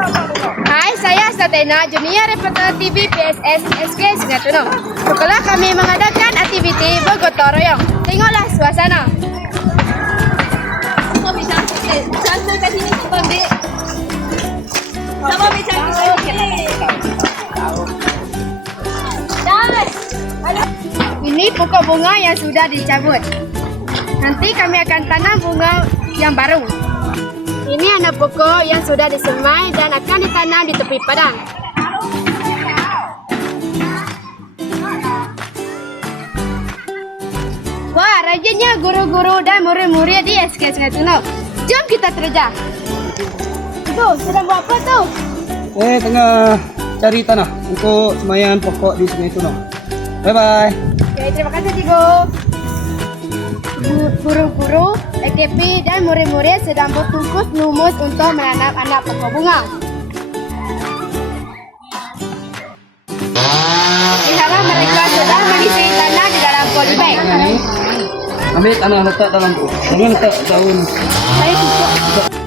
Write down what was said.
Hai, saya Satena, Junior Reporter TV PSS SK Sungai Tunong. Setelah kami mengadakan aktiviti bergotong royong, tengoklah suasana. Sama bicara kat sini Abang Dek. Sama bicara kat sini. Ini pokok bunga yang sudah dicabut. Nanti kami akan tanam bunga yang baru. Ini anak pokok yang sudah disemai dan akan ditanam di tepi padang. Wah, rajinnya guru-guru dan murid-murid di SK Sungai Tunong. Jom kita terjah. Tuh, sedang buat apa tuh? Tengah cari tanah untuk semayan pokok di Sungai Tunong. Bye-bye. Oke, terima kasih Tigo. Guru-guru, EKP dan murid-murid sedang berkukus lumus untuk menanam anak pokok bunga. Lihatlah mereka sedang mengisi tanah di dalam polybag. Ambil tanah letak dalam tu. Jangan letak daun. Saya cukup.